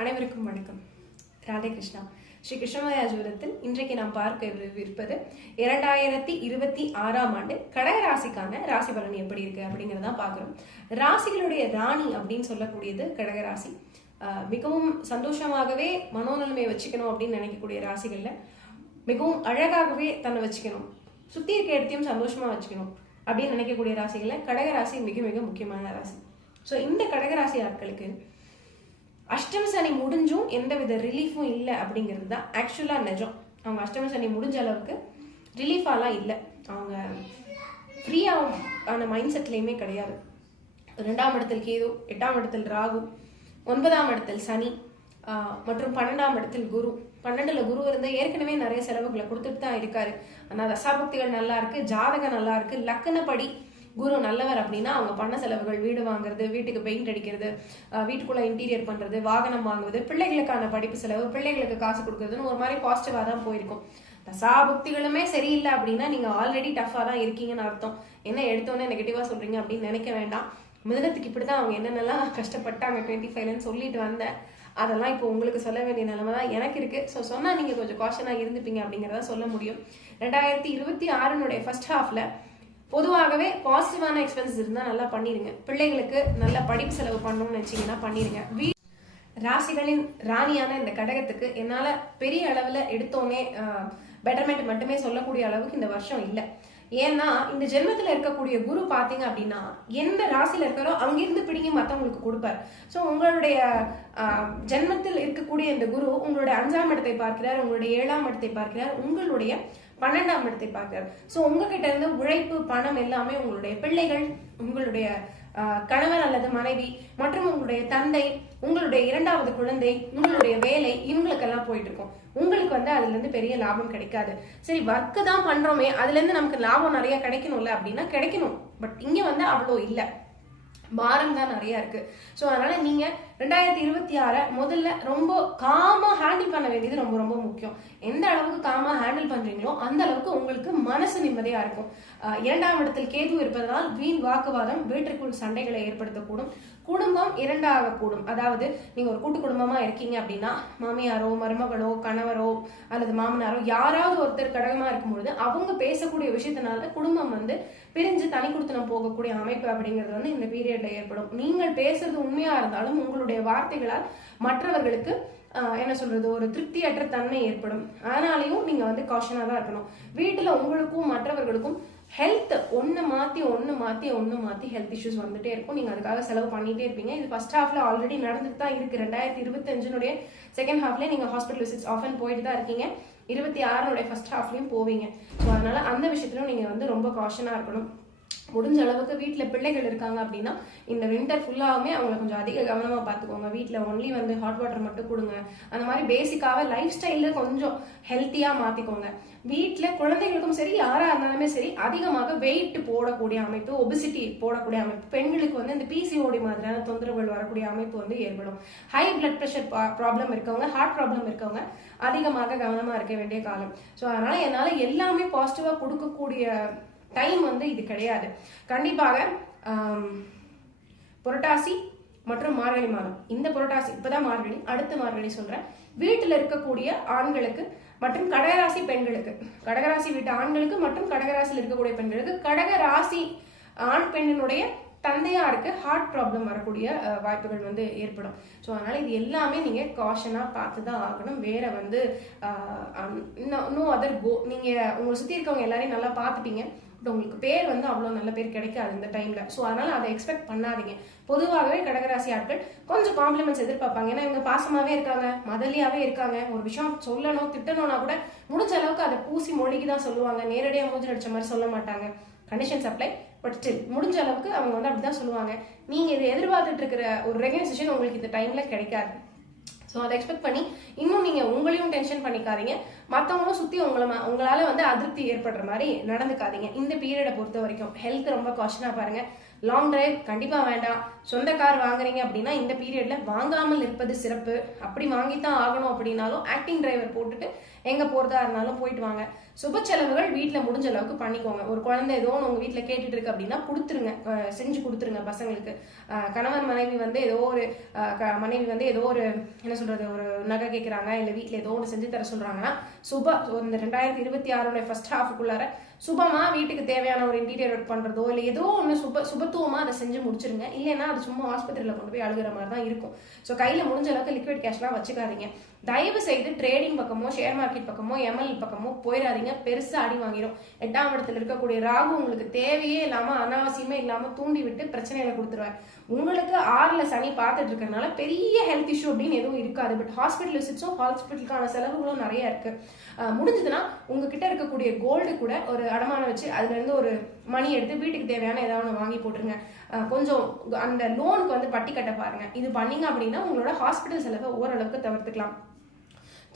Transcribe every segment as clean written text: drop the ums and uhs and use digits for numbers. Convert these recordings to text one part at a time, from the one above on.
அனைவருக்கும் வணக்கம். ராதே கிருஷ்ணா. ஸ்ரீ கிருஷ்ணமயா ஜோதிடத்தில் இன்றைக்கு நாம் பார்க்க இருப்பது 2026 ஆண்டு கடகராசிக்கான ராசி பலன் எப்படி இருக்கு அப்படிங்கறத பாக்குறோம். ராசிகளுடைய ராணி அப்படின்னு சொல்லக்கூடியது கடகராசி. மிகவும் சந்தோஷமாகவே மனோநலமை வச்சுக்கணும் அப்படின்னு நினைக்கக்கூடிய ராசிகள்ல மிகவும் அழகாகவே தன்னை வச்சுக்கணும், சுத்தி இருக்க இடத்தையும் சந்தோஷமா வச்சுக்கணும் அப்படின்னு நினைக்கக்கூடிய ராசிகள்ல கடகராசி மிக மிக முக்கியமான ராசி. ஸோ இந்த கடகராசி ஆட்களுக்கு அஷ்டம சனி முடிஞ்சும் எந்தவித ரிலீஃபும் இல்லை அப்படிங்கிறது தான் ஆக்சுவலா நிஜம். அவங்க அஷ்டம சனி முடிஞ்ச அளவுக்கு ரிலீஃபாலாம் இல்லை, அவங்க ஃப்ரீயான மைண்ட் செட்லையுமே கிடையாது. 2ஆம் இடத்தில் கேது, 8ஆம் இடத்தில் ராகு, 9ஆம் இடத்தில் சனி மற்றும் 12ஆம் இடத்தில் குரு. 12ல் குரு இருந்து ஏற்கனவே நிறைய செலவுகளை கொடுத்துட்டு தான் இருக்காரு. ஆனால் தசாபக்திகள் நல்லா இருக்கு, ஜாதகம் நல்லா இருக்கு, லக்கணப்படி குரு நல்லவர் அப்படின்னா அவங்க பண்ண செலவுகள், வீடு வாங்குறது, வீட்டுக்கு பெயிண்ட் அடிக்கிறது, வீட்டுக்குள்ள இன்டீரியர் பண்றது, வாகனம் வாங்குவது, பிள்ளைகளுக்கான படிப்பு செலவு, பிள்ளைகளுக்கு காசு கொடுக்கறதுன்னு ஒரு மாதிரி பாசிட்டிவா தான் போயிருக்கும். தசாபுக்திகளுமே சரியில்லை அப்படின்னா நீங்க ஆல்ரெடி டஃபா தான் இருக்கீங்கன்னு அர்த்தம். என்ன எடுத்தோன்னே நெகட்டிவா சொல்றீங்க அப்படின்னு நினைக்க வேண்டாம். மிருகத்துக்கு இப்படிதான் அவங்க என்னென்னலாம் கஷ்டப்பட்டாங்க 25ன்னு சொல்லிட்டு வந்தேன். அதெல்லாம் இப்போ உங்களுக்கு சொல்ல வேண்டிய நிலைமை தான் எனக்கு இருக்கு. ஸோ சொன்னா நீங்க கொஞ்சம் காஷனா இருந்துப்பீங்க அப்படிங்கிறத சொல்ல முடியும். 2026 ஃபர்ஸ்ட் ஹாஃப்ல பொதுவாகவே பாசிட்டிவான எக்ஸ்பென்சஸ் இருந்தால் நல்லா பண்ணிடுங்க. பிள்ளைகளுக்கு நல்ல படிப்பு செலவு பண்ணணும்னு நினைச்சீங்கன்னா பண்ணிடுங்க. ராசிகளின் ராணியான இந்த கடகத்துக்கு என்னால பெரிய அளவுல எடுத்தோன்னே பெட்டர்மெண்ட் மட்டுமே சொல்லக்கூடிய அளவுக்கு இந்த வருஷம் இல்லை. ஏன்னா இந்த ஜென்மத்துல இருக்கக்கூடிய குரு பாத்தீங்க அப்படின்னா எந்த ராசியில இருக்காரோ அங்கிருந்து பிடிங்கி மத்தவங்களுக்கு கொடுப்பார். ஸோ உங்களுடைய ஜென்மத்தில் இருக்கக்கூடிய இந்த குரு உங்களுடைய 5ஆம் இடத்தை பார்க்கிறார், உங்களுடைய 7ஆம் இடத்தை பார்க்கிறார், உங்களுடைய 12ஆம் இடத்தை பார்க்கிறார். ஸோ உங்ககிட்ட இருந்து உழைப்பு, பணம் எல்லாமே உங்களுடைய பிள்ளைகள், உங்களுடைய கணவர் அல்லது மனைவி மற்றும் உங்களுடைய தந்தை, உங்களுடைய 2வது குழந்தை, உங்களுடைய வேலை, இவங்களுக்கெல்லாம் போயிட்டு இருக்கும். உங்களுக்கு அதுல இருந்து பெரிய லாபம் கிடைக்காது. சரி, ஒர்க்கு தான் பண்றோமே, அதுல இருந்து நமக்கு லாபம் நிறைய கிடைக்கணும்ல அப்படின்னா கிடைக்கணும். பட் இங்க அவ்வளோ இல்லை, பாரம் தான் நிறைய இருக்கு. ஸோ அதனால நீங்க 2026 முதல்ல ரொம்ப காமா ஹேண்டில் பண்ண வேண்டியது ரொம்ப ரொம்ப முக்கியம். எந்த அளவுக்கு காமா ஹேண்டில் பண்றீங்களோ அந்த அளவுக்கு உங்களுக்கு மனசு நிம்மதியா இருக்கும். 2ஆம் இடத்தில் கேது இருப்பதனால் வீண் வாக்குவாதம், வீட்டிற்குள் சண்டைகளை ஏற்படுத்தக்கூடும். குடும்பம் 2ஆக கூடும். அதாவது நீங்க ஒரு கூட்டு குடும்பமா இருக்கீங்க அப்படின்னா மாமியாரோ, மருமகளோ, கணவரோ அல்லது மாமனாரோ யாராவது ஒருத்தர் கடகமா இருக்கும்பொழுது அவங்க பேசக்கூடிய விஷயத்தினால குடும்பம் பிரிஞ்சு தனி கொடுத்தனம் போகக்கூடிய அமைப்பு அப்படிங்கிறது இந்த பீரியட்ல ஏற்படும். நீங்கள் பேசுறது உண்மையா இருந்தாலும் உங்களுடைய வார்த்தைகளால் மற்றவர்களுக்கு என்ன சொல்றது, ஒரு திருப்தியற்ற தன்மை ஏற்படும். அதனாலையும் நீங்க காஷனா தான் இருக்கணும். வீட்டுல உங்களுக்கும் மற்றவர்களுக்கும் ஹெல்த் ஒன்னு மாத்தி ஹெல்த் இஷ்யூஸ் வந்துட்டே இருக்கும். நீங்க அதுக்காக செலவு பண்ணிட்டே இருப்பீங்க. இது ஃபர்ஸ்ட் ஹாஃப்ல ஆல்ரெடி நடந்துட்டு தான் இருக்கு. 2025 செகண்ட் ஹாஃப்ல நீங்க ஹாஸ்பிட்டல் விசிட்ஸ் ஆஃபன் போயிட்டு தான் இருக்கீங்க. 26 ஃபர்ஸ்ட் ஹாஃப்லயும் போவீங்க. ஸோ அதனால அந்த விஷயத்திலும் நீங்க ரொம்ப காஷனா இருக்கணும். முடிஞ்ச அளவுக்கு வீட்டுல பிள்ளைகள் இருக்காங்க அப்படின்னா இந்த வின்டர் ஃபுல்லாவுமே அவங்களை கொஞ்சம் அதிக கவனமா பாத்துக்கோங்க. வீட்டுல ஒன்லி ஹாட் வாட்டர் மட்டும் கொடுங்க. அந்த மாதிரி பேசிக்காக லைஃப் ஸ்டைல கொஞ்சம் ஹெல்த்தியா மாத்திக்கோங்க. வீட்டுல குழந்தைகளுக்கும் சரி, யாரா இருந்தாலுமே சரி, அதிகமாக வெயிட் போடக்கூடிய அமைப்பு, ஒபிசிட்டி போடக்கூடிய அமைப்பு, பெண்களுக்கு இந்த பிசிஓடி மாதிரியான தொந்தரவுகள் வரக்கூடிய அமைப்பு ஏற்படும். ஹை பிளட் பிரஷர் ப்ராப்ளம் இருக்கவங்க, ஹார்ட் ப்ராப்ளம் இருக்கவங்க அதிகமாக கவனமா இருக்க வேண்டிய காலம். ஸோ அதனால என்னால எல்லாமே பாசிட்டிவா கொடுக்கக்கூடிய டைம் இது கிடையாது. கண்டிப்பாக புரட்டாசி மற்றும் மார்கழி மாதம், இந்த புரட்டாசி இப்பதான் மார்கழி, அடுத்த மார்கழி சொல்றேன். வீட்டுல இருக்கக்கூடிய ஆண்களுக்கு மற்றும் கடகராசி பெண்களுக்கு, கடகராசி வீட்டு ஆண்களுக்கு மற்றும் கடகராசியில் இருக்கக்கூடிய பெண்களுக்கு, கடகராசி ஆண் பெண்ணினுடைய தந்தையாருக்கு ஹார்ட் ப்ராப்ளம் வரக்கூடிய வாய்ப்புகள் ஏற்படும். ஸோ அதனால இது எல்லாமே நீங்க காஷனா பார்த்து தான் ஆகணும். வேற நோ அதர் கோ. நீங்க உங்களை சுத்தி இருக்கவங்க எல்லாரையும் நல்லா பார்த்துப்பீங்க. உங்களுக்கு பேர் அவ்வளோ நல்ல பேர் கிடைக்காது இந்த டைம்ல. ஸோ அதனால அதை எக்ஸ்பெக்ட் பண்ணாதீங்க. பொதுவாகவே கடகராசி ஆட்கள் கொஞ்சம் காம்ப்ளிமெண்ட்ஸ் எதிர்பார்ப்பாங்க. ஏன்னா இவங்க பாசமாவே இருக்காங்க, மதலியாவே இருக்காங்க. ஒரு விஷயம் சொல்லணும், திட்டணும்னா கூட முடிஞ்ச அளவுக்கு அதை பூசி மொழிக்கு தான் சொல்லுவாங்க. நேரடியாக மூஞ்சி அடிச்ச மாதிரி சொல்ல மாட்டாங்க. கண்டிஷன்ஸ் அப்ளை, பட் ஸ்டில் முடிஞ்ச அளவுக்கு அவங்க அப்படிதான் சொல்லுவாங்க. நீங்க இதை எதிர்பார்த்துட்டு இருக்கிற ஒரு ரெகனைசேஷன் உங்களுக்கு இந்த டைம்ல கிடைக்காது. ஸோ அதை எக்ஸ்பெக்ட் பண்ணி இன்னும் நீங்க உங்களையும் டென்ஷன் பண்ணிக்காதீங்க, மற்றவங்களும் சுத்தி உங்களால அதிருப்தி ஏற்படுற மாதிரி நடந்துக்காதீங்க. இந்த பீரியடை பொறுத்த வரைக்கும் ஹெல்த் ரொம்ப காஷனா பாருங்க. லாங் டிரைவ் கண்டிப்பா வேண்டாம். சொந்த கார் வாங்குறீங்க அப்படின்னா இந்த பீரியட்ல வாங்காமல் இருப்பது சிறப்பு. அப்படி வாங்கித்தான் ஆகணும் அப்படின்னாலும் ஆக்டிங் டிரைவர் போட்டுட்டு எங்க போறதா இருந்தாலும் போயிட்டு வாங்க. சுப செலவுகள் வீட்டுல முடிஞ்ச அளவுக்கு பண்ணிக்கோங்க. ஒரு குழந்தை ஏதோ உங்க வீட்டுல கேட்டுட்டு இருக்கு அப்படின்னா கொடுத்துருங்க, செஞ்சு கொடுத்துருங்க பசங்களுக்கு. கணவன் மனைவி வந்து ஏதோ ஒரு மனைவி வந்து ஏதோ ஒரு என்ன சொல்றது ஒரு நகை கேட்கறாங்க, இல்ல வீட்டுல ஏதோ ஒன்று செஞ்சு தர சொல்றாங்கன்னா இந்த 2026 ஃபர்ஸ்ட் ஹாஃபுக்குள்ளார சுபமா வீட்டுக்கு தேவையான ஒரு இன்டீரியர் ஒர்க் பண்றதோ இல்ல ஏதோ ஒன்று சுபத்துவமா அதை செஞ்சு முடிச்சிருங்க. இல்லைன்னா அது சும்மா ஆஸ்பத்திரியில கொண்டு போய் அழுகிற மாதிரி தான் இருக்கும். ஸோ கையில முடிஞ்ச அளவுக்கு லிக்விட் கேஷ்லாம் வச்சுக்காதீங்க. தயவு செய்து ட்ரேடிங் பக்கமோ ஷேர் மார்க்கெட் பக்கமோ எம்எல் பக்கமோ போயிடாதீங்க. பெருசா அடி வாங்கிடும். 8ஆம் இடத்துல இருக்கக்கூடிய ராகு உங்களுக்கு தேவையே இல்லாம அனாவசியமே இல்லாம தூண்டி விட்டு பிரச்சனைகளை கொடுத்துருவார். உங்களுக்கு 6ல சனி பார்த்துட்டு இருக்கிறதுனால பெரிய ஹெல்த் இஷ்யூ அப்படின்னு எதுவும் இருக்காது. பட் ஹாஸ்பிட்டல் விசிட்ஸும் ஹாஸ்பிட்டலுக்கான செலவுகளும் நிறைய இருக்கு. முடிஞ்சதுன்னா உங்ககிட்ட இருக்கக்கூடிய கோல்டு கூட ஒரு அடமானம் வச்சு அதுல இருந்து ஒரு மணி எடுத்து வீட்டுக்கு தேவையான ஏதாவது வாங்கி போட்டுருங்க. கொஞ்சம் அந்த லோனுக்கு வந்து பட்டி கட்ட பாருங்க. இது பண்ணீங்க அப்படின்னா உங்களோட ஹாஸ்பிட்டல் செலவை ஓரளவுக்கு தவிர்த்துக்கலாம்.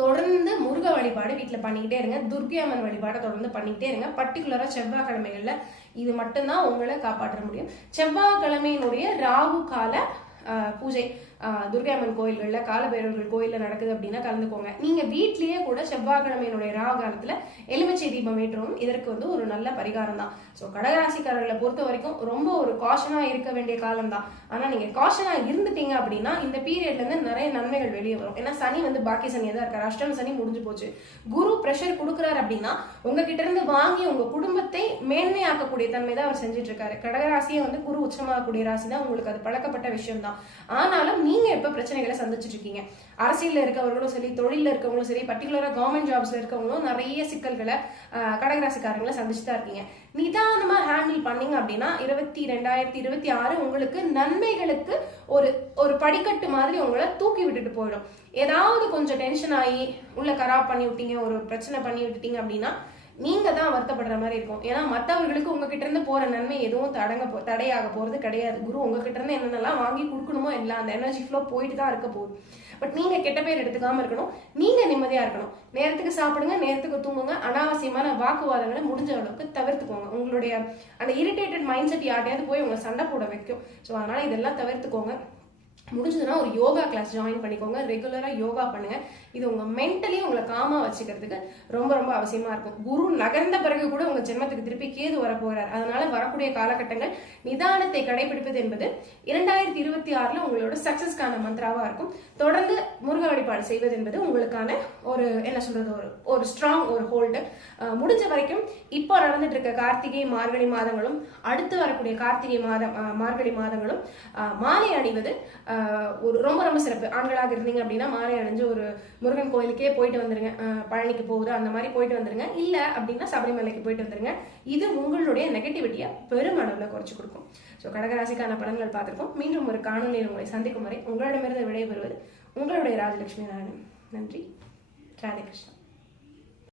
தொடர்ந்து முருக வழிபாடு வீட்டில் பண்ணிக்கிட்டே இருங்க. துர்க்கை அம்மன் வழிபாடை தொடர்ந்து பண்ணிக்கிட்டே இருங்க. பர்டிகுலரா செவ்வாய்க்கிழமைகள்ல இது மட்டும்தான் உங்களை காப்பாற்ற முடியும். செவ்வாய்க்கிழமையினுடைய ராகு கால பூஜை துர்கை அம்மன் கோயில்கள்ல காலபைரவர்கள் கோயில்ல நடக்குது அப்படின்னா கலந்துக்கோங்க. நீங்க வீட்லயே கூட செவ்வாய்க்கிழமையினுடைய ராகு காலத்துல எலுமிச்சை தீபம் ஏற்றவும் இதற்கு வந்து ஒரு நல்ல பரிகாரம் தான். ஸோ கடகராசிக்காரர்களை பொறுத்த வரைக்கும் ரொம்ப ஒரு காஷனா இருக்க வேண்டிய காலம் தான். ஆனா நீங்க காஷனா இருந்துட்டீங்க அப்படின்னா இந்த பீரியட்ல இருந்து நிறைய நன்மைகள் வெளியே வரும். ஏன்னா சனி வந்து பாக்கி சனியா தான் இருக்காரு. அஷ்டம சனி முடிஞ்சு போச்சு. குரு பிரஷர் கொடுக்குறாரு அப்படின்னா உங்ககிட்ட இருந்து வாங்கி உங்க குடும்பத்தை மேன்மையாக்கக்கூடிய தன்மை தான் அவர் செஞ்சுட்டு இருக்காரு. கடகராசியை வந்து குரு உச்சமாகக்கூடிய ராசி தான். உங்களுக்கு அது பழக்கப்பட்ட விஷயம் தான். ஆனாலும் நீங்க எப்ப பிரச்சனைகளை சந்திச்சுட்டு இருக்கீங்க. அரசியல்ல இருக்கவங்களும் சரி, தொழில இருக்கவங்களும் சரி, பர்டிகுலரா கவர்மெண்ட் ஜாப்ஸ்ல இருக்கவங்களும் நிறைய சிக்கல்களை கடகராசிக்காரங்களை சந்திச்சுதான் இருக்கீங்க. நிதானமா ஹேண்டில் பண்ணீங்க அப்படின்னா 2026 உங்களுக்கு நன்மைகளுக்கு ஒரு படிக்கட்டு மாதிரி உங்களை தூக்கி விட்டுட்டு போயிடும். ஏதாவது கொஞ்சம் டென்ஷன் ஆகி உள்ள கராப் பண்ணி விட்டீங்க, ஒரு பிரச்சனை பண்ணி விட்டுட்டீங்க அப்படின்னா நீங்க தான் வருத்தப்படுற மாதிரி இருக்கும். ஏன்னா மற்றவர்களுக்கு உங்ககிட்ட இருந்து போற நன்மை எதுவும் தடையாக போறது கிடையாது. குரு உங்ககிட்ட இருந்து என்னென்னலாம் வாங்கி கொடுக்கணுமோ எல்லாம் அந்த எனர்ஜி ஃப்ளோ போயிட்டு தான் இருக்க போகுது. பட் நீங்க கெட்ட பேர் எடுத்துக்காம இருக்கணும். நீங்க நிம்மதியா இருக்கணும். நேரத்துக்கு சாப்பிடுங்க, நேரத்துக்கு தூங்குங்க. அனாவசியமான வாக்குவாதங்களை முடிஞ்ச அளவுக்கு தவிர்த்துக்கோங்க. உங்களுடைய அந்த இரிட்டேட்டட் மைண்ட் செட் யார்ட்டையாவது போய் உங்களை சண்டை போட வைக்கும். ஸோ அதனால இதெல்லாம் தவிர்த்துக்கோங்க. முடிஞ்சதுன்னா ஒரு யோகா கிளாஸ் ஜாயின் பண்ணிக்கோங்க. ரெகுலரா யோகா பண்ணுங்க. இது உங்க மென்டலி உங்களை காமா வச்சுக்கிறதுக்கு ரொம்ப ரொம்ப அவசியமா இருக்கும். குரு நகர்ந்த பிறகு கூட உங்க ஜென்மத்துக்கு திருப்பி கேது வர போறார். அதனால வரக்கூடிய காலகட்டங்கள் நிதானத்தை கடைபிடிப்பது என்பது 2026 உங்களோட சக்சஸ்க்கான மந்திராவா இருக்கும். தொடர்ந்து முருக வழிபாடு செய்வது என்பது உங்களுக்கான ஒரு என்ன சொல்றது ஒரு ஸ்ட்ராங் ஒரு ஹோல்டு. முடிஞ்ச வரைக்கும் இப்போ நடந்துட்டு இருக்க கார்த்திகை மார்கழி மாதங்களும் அடுத்து வரக்கூடிய கார்த்திகை மார்கழி மாதங்களும் மாலை அணிவது ஒரு ரொம்ப ரொம்ப சிறப்பு. ஆண்களாக இருந்தீங்க அப்படின்னா மாலை அணிஞ்சு ஒரு முருகன் கோயிலுக்கே போயிட்டு வந்துருங்க. பழனிக்கு போகுது அந்த மாதிரி போயிட்டு வந்துருங்க. இல்ல அப்படின்னா சபரிமலைக்கு போயிட்டு வந்துருங்க. இது உங்களுடைய நெகட்டிவிட்டியை பெருமளவுல குறைச்சு கொடுக்கும். ஸோ கடகராசிக்கான பலன்கள் பார்த்திருக்கோம். மீண்டும் ஒரு காணொலியில் உங்களை சந்திக்கும் வரை உங்களிடமிருந்து விடைபெறுவது உங்களுடைய ராஜலட்சுமி நாராயணன். நன்றி. ராதே கிருஷ்ணா.